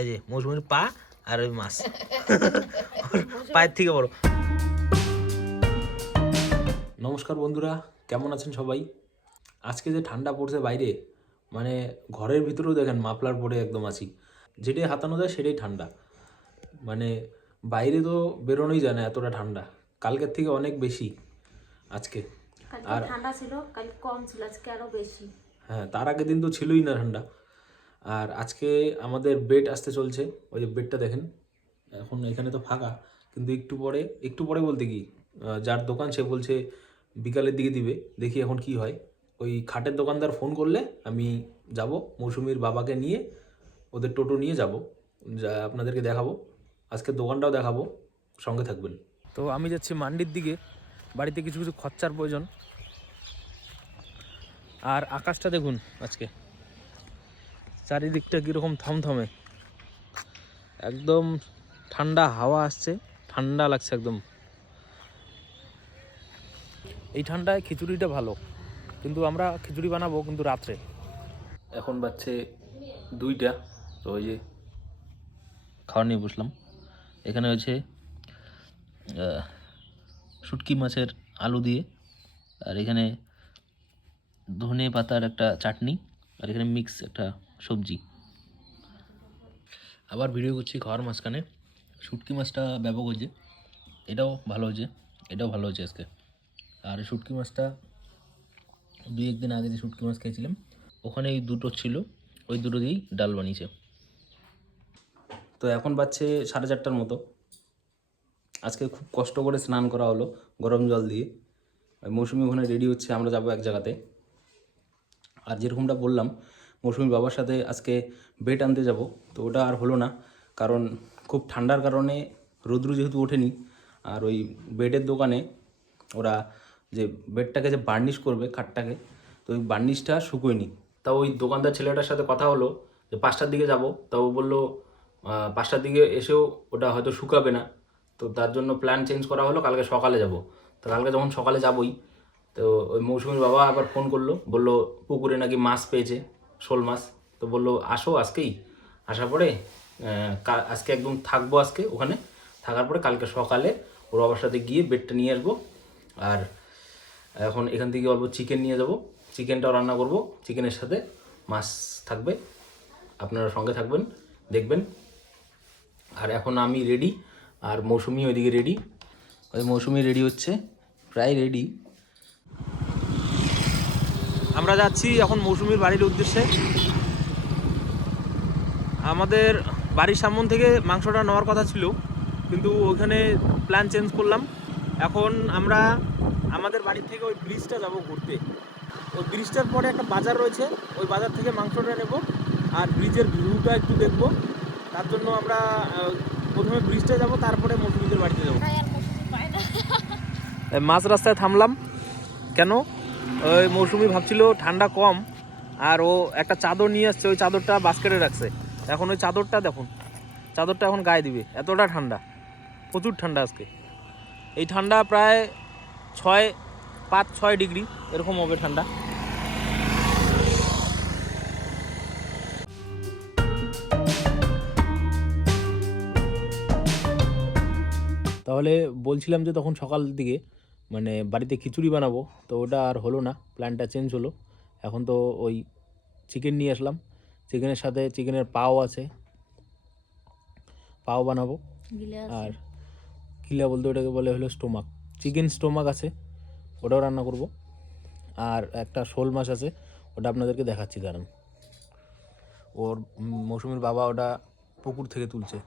এই যে মৌসুমীর পা আর ওই মাছ। পায়ের থেকে বড়। নমস্কার বন্ধুরা কেমন আছেন সবাই? আজকে যে ঠান্ডা পড়ছে বাইরে মানে ঘরের ভিতরেও দেখেন মাফলার পরে একদম আছি। যেটাই হাতানো যায় সেটাই ঠান্ডা। মানে বাইরে তো বেরোনোই যায় না এতটা ঠান্ডা। কালকের থেকে অনেক বেশি আজকে। আর ঠান্ডা ছিল কাল কম ছিল আজকে আরও বেশি। হ্যাঁ তার আগের দিন তো ছিলই না ঠান্ডা। আর আজকে আমাদের বেড আসতে চলছে। ওই যে বেডটা দেখেন, এখন এখানে তো ফাঁকা, কিন্তু একটু পরে একটু পরে বলতে কি যার দোকান সে বলছে বিকালের দিকে দিবে, দেখি এখন কি হয়। ওই খাটের দোকানদার ফোন করলে আমি যাব, মৌসুমীর বাবাকে নিয়ে ওদের টোটো নিয়ে যাব, যা আপনাদেরকে দেখাবো। আজকে দোকানটাও দেখাবো, সঙ্গে থাকবেন। তো আমি যাচ্ছি মান্ডির দিকে, বাড়িতে কিছু কিছু খরচার প্রয়োজন। আর আকাশটা দেখুন আজকে। চারিদিকটা কীরকম থমথমে। একদম ঠান্ডা হাওয়া আসছে, ঠান্ডা লাগছে একদম। এই ঠান্ডায় খিচুড়িটা ভালো, কিন্তু আমরা খিচুড়ি বানাবো কিন্তু রাত্রে। এখন বাচ্চে দুইটা, তো ওই যে খাওয়া নিয়ে বসলাম। এখানে হয়েছে শুটকি মাছের আলু দিয়ে, আর এখানে ধনে পাতার একটা চাটনি, আর এখানে মিক্স একটা সবজি। আবার ভিডিও করছি খাওয়ার মাঝখানে। শুটকি মাছটা ব্যাপক হয়েছে। এটাও ভালো হয়েছে। এটাও ভালো হয়েছে আজকে। আর শুটকি মাছটা দুই একদিন আগে যে শুটকি মাছ খেয়েছিলাম ওখানে এই দুটো ছিল। ওই দুটো দিয়েই ডাল বানিয়েছে। তো এখন বাজছে সাড়ে চারটার মতো। আজকে খুব কষ্ট করে স্নান করা হলো গরম জল দিয়ে। মৌসুমি ওখানে রেডি হচ্ছে, আমরা যাব এক জায়গাতে। আর যেরকমটা বললাম মৌসুমীর বাবার সাথে আজকে বেড আনতে যাব, তো ওটা আর হলো না। কারণ খুব ঠান্ডার কারণে রৌদ্র যেহেতু ওঠেনি, আর ওই বেডের দোকানে ওরা যে বেডটাকে যে বার্নিশ করবে খাটটাকে, তো ওই বার্নিশটা শুকোয়নি। তা ওই দোকানদার ছেলেটার সাথে কথা হলো যে পাঁচটার দিকে যাব তা ও বলল পাঁচটার দিকে এসেও ওটা হয়তো শুকাবে না। তো তার জন্য প্ল্যান চেঞ্জ করা হলো, কালকে সকালে যাব। তো কালকে যখন সকালে যাবই, তো ওই মৌসুমীর বাবা আবার ফোন করল, বলল, পুকুরে নাকি মাছ পেয়েছে। শোল মাছ তো বলল, আসো আজকেই। আসার পরে আজকে একদম থাকব আজকে ওখানে। থাকার পরে কালকে সকালে ওর বাবার সাথে গিয়ে বেডটা নিয়ে আসব। আর এখন এখান থেকে অল্প চিকেন নিয়ে যাব। চিকেনটাও রান্না করব। চিকেনের সাথে মাছ থাকবে। আপনারা সঙ্গে থাকবেন, দেখবেন। আর এখন আমি রেডি আর মৌসুমি ওইদিকে রেডি ওই মৌসুমি রেডি হচ্ছে, প্রায় রেডি আমরা যাচ্ছি এখন মৌসুমীর বাড়ির উদ্দেশ্যে। আমাদের বাড়ির সামন থেকে মাংসটা নেওয়ার কথা ছিল কিন্তু ওখানে প্ল্যান চেঞ্জ করলাম। এখন আমরা আমাদের বাড়ি থেকে ওই ব্রিজটা যাব ঘুরতে। ওই ব্রিজটার পরে একটা বাজার রয়েছে ওই বাজার থেকে মাংসটা নেব আর ব্রিজের ভিউটা একটু দেখব। তার জন্য আমরা প্রথমে ব্রিজটা যাব তারপরে মৌসুমীদের বাড়িতে যাব। মাঝ রাস্তায় থামলাম। কেন? ওই মৌসুমি ভাবছিল ঠান্ডা কম, আর ও একটা চাদর নিয়ে আসছে, ওই চাদরটা বাস্কেটে রাখছে। এখন ওই চাদরটা দেখুন, চাদরটা এখন গায়ে দিবে, এতটা ঠান্ডা, প্রচুর ঠান্ডা আজকে। এই ঠান্ডা প্রায় ছয়, পাঁচ, ছয় ডিগ্রি, এরকম হবে ঠান্ডা। তাহলে বলছিলাম যে তখন সকাল দিকে মানে বাড়িতে খিচুড়ি বানাবো তো ওটা আর হলো না প্ল্যানটা চেঞ্জ হলো। এখন তো ওই চিকেন নিয়ে আসলাম চিকেনের সাথে চিকেনের পাও আছে। পাও বানাবো। আর কিলা বলতে ওটাকে বলে হলো স্টোমাক চিকেন স্টোমাক আছে ওটাও রান্না করব। আর একটা শোল মাছ আছে ওটা আপনাদেরকে দেখাচ্ছি দাঁড়ান। ওর মৌসুমীর বাবা ওটা পুকুর থেকে তুলছে।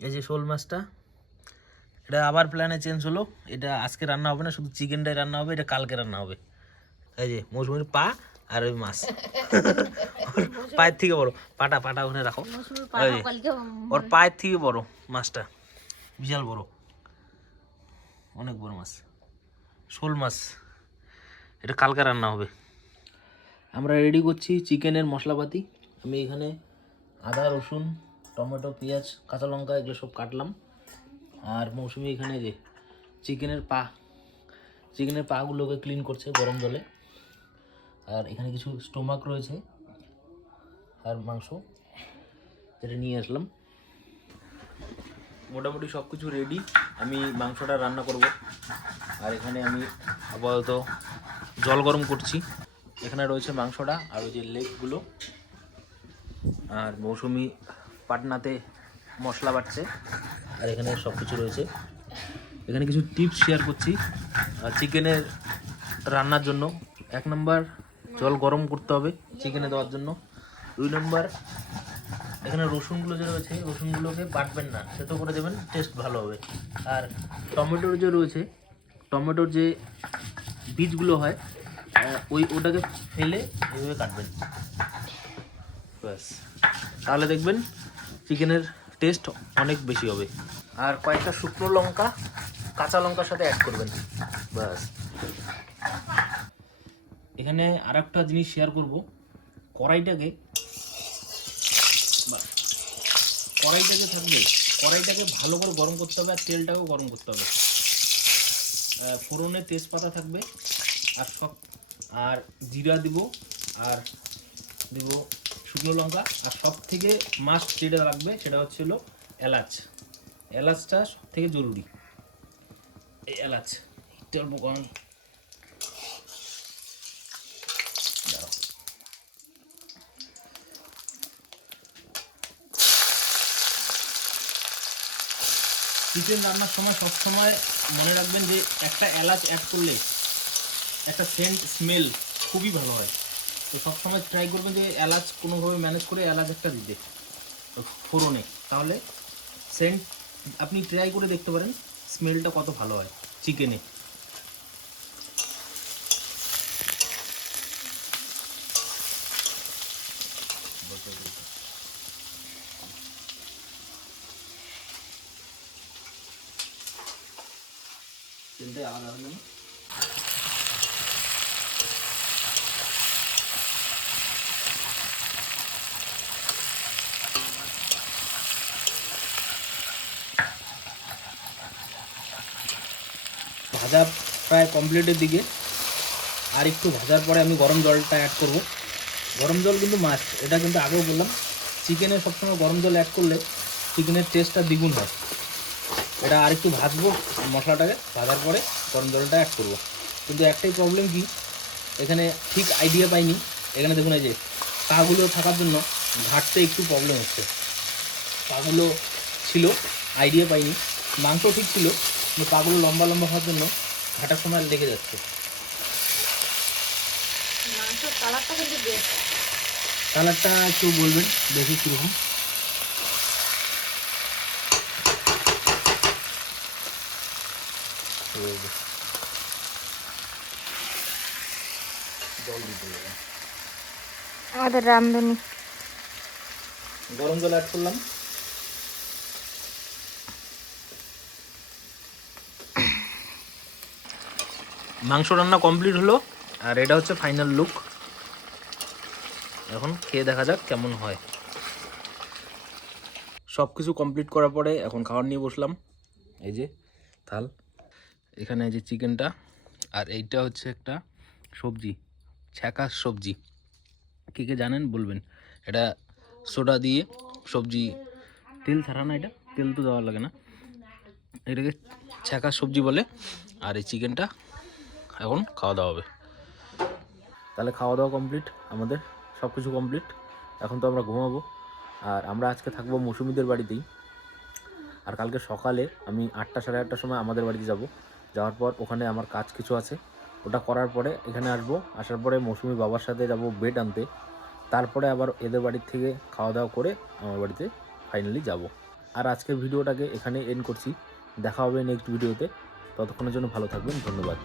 এই যে শোল মাছটা এটা আবার প্ল্যানে চেঞ্জ হলো। এটা আজকে রান্না হবে না শুধু চিকেনটাই রান্না হবে এটা কালকে রান্না হবে। এই যে মৌসুমীর পা আর ওই মাছ। পায়ের থেকে বড়। পাটা পাটা ওখানে রাখো। ওর পায়ের থেকে বড় মাছটা। বিশাল বড়। অনেক বড় মাছ। শোল মাছ। এটা কালকে রান্না হবে। আমরা রেডি করছি চিকেনের মশলাপাতি। আমি এখানে আদা রসুন টমেটো পেঁয়াজ কাঁচা লঙ্কা এগুলো সব কাটলাম। আর মৌসুমি এখানে যে চিকেনের পা, চিকেনের পাগুলোকে ক্লিন করছে গরম জলে। আর এখানে কিছু স্টোমাক রয়েছে আর মাংস যেটা নিয়ে আসলাম। মোটামুটি সব কিছু রেডি আমি মাংসটা রান্না করব। আর এখানে আমি আপাতত জল গরম করছি। এখানে রয়েছে মাংসটা আর ওই যে লেগগুলো। আর মৌসুমি পাটনাতে মশলা বাটছে। আর এখানে সব কিছু রয়েছে। এখানে কিছু টিপস শেয়ার করছি। চিকেনের রান্নার জন্য এক নম্বর জল গরম করতে হবে চিকেনে দেওয়ার জন্য। দুই নম্বর এখানে রসুনগুলো যে রয়েছে, রসুনগুলোকে বাটবেন না সেতো করে দেবেন টেস্ট ভালো হবে। আর টমেটোর যে রয়েছে, টমেটোর যে বীজগুলো হয় ওই ওটাকে ফেলে এভাবে কাটবেন। ব্যাস। তাহলে দেখবেন চিকেনের টেস্ট অনেক বেশি হবে। আর কয়েকটা শুকনো লঙ্কা, কাঁচা লঙ্কার সাথে অ্যাড করবেন। ব্যাস। এখানে আর একটা জিনিস শেয়ার করব। কড়াইটাকে কড়াইটাকে থাকবে, কড়াইটাকে ভালো করে গরম করতে হবে আর তেলটাকেও গরম করতে হবে। ফোড়নে তেজপাতা থাকবে আর সব, আর জিরা দিব, আর দিব শুকনো লঙ্কা। আর সব থেকে মাস্ট যেটা লাগবে সেটা হচ্ছে হলো এলাচ। এলাচটা সব থেকে জরুরি। এই এলাচ হিটটা অল্প কম। চিকেন রান্নার সময় সব সময় মনে রাখবেন যে একটা এলাচ অ্যাড করলে একটা সেন্ট স্মেল খুবই ভালো হয়। তো সবসময় ট্রাই করবেন যে এলাচ কোনোভাবে ম্যানেজ করে এলাচ একটা দিতে তো ফোড়নে। তাহলে সেন্ট আপনি ট্রাই করে দেখতে পারেন স্মেলটা কত ভালো হয় চিকেনে তেলটা আলাদা হলো না ভাজা প্রায় কমপ্লিটের দিকে। আর একটু ভাজার পরে আমি গরম জলটা অ্যাড করব। গরম জল কিন্তু মাস্ট এটা কিন্তু আগেও বললাম। চিকেনে সবসময় গরম জল অ্যাড করলে চিকেনের টেস্টটা দ্বিগুণ হয়। এটা আর একটু ভাজবো মশলাটাকে, ভাজার পরে গরম জলটা অ্যাড করব। কিন্তু একটাই প্রবলেম কি, এখানে ঠিক আইডিয়া পাইনি। এখানে দেখুন এই যে পাগুলো থাকার জন্য ঘাটতে একটু প্রবলেম হচ্ছে। পাগুলো ছিল আইডিয়া পাইনি। মাংস ঠিক ছিল, কিন্তু পাগুলো লম্বা লম্বা হওয়ার জন্য ঘাটার সময় লেগে যাচ্ছে। কালারটা একটু বলবেন দেখি কীরকম। আমাদের রামধনি। গরম জল অ্যাড করলাম। মাংস রান্না কমপ্লিট হলো, আর এটা হচ্ছে ফাইনাল লুক এখন খেয়ে দেখা যাক কেমন হয়। সব কিছু কমপ্লিট করার পরে এখন খাবার নিয়ে বসলাম। এই যে, থাল। এখানে এই যে চিকেনটা, আর এইটা হচ্ছে একটা সবজি ছ্যাঁকা সবজি। কে কে জানেন বলবেন। এটা সোডা দিয়ে সবজি, তেল ছাড়া না এটা, তেল তো দেওয়া লাগে না। এটাকে ছ্যাঁকা সবজি বলে, আর এই চিকেনটা এখন খাওয়া দাওয়া হবে। তাহলে খাওয়া দাওয়া কমপ্লিট আমাদের সব কিছু কমপ্লিট এখন তো আমরা ঘুমাবো। আর আমরা আজকে থাকব মৌসুমিদের বাড়িতেই। আর কালকে সকালে আমি আটটা সাড়ে আটটার সময় আমাদের বাড়িতে যাব। যাওয়ার পর ওখানে আমার কাজ কিছু আছে। ওটা করার পরে এখানে আসব। আসার পরে মৌসুমি বাবার সাথে যাব বেড আনতে। তারপরে আবার এদের বাড়ির থেকে খাওয়া দাওয়া করে আমার বাড়িতে ফাইনালি যাব। আর আজকের ভিডিওটাকে এখানে এন্ড করছি। দেখা হবে নেক্সট ভিডিওতে ততক্ষণের জন্য ভালো থাকবেন। ধন্যবাদ।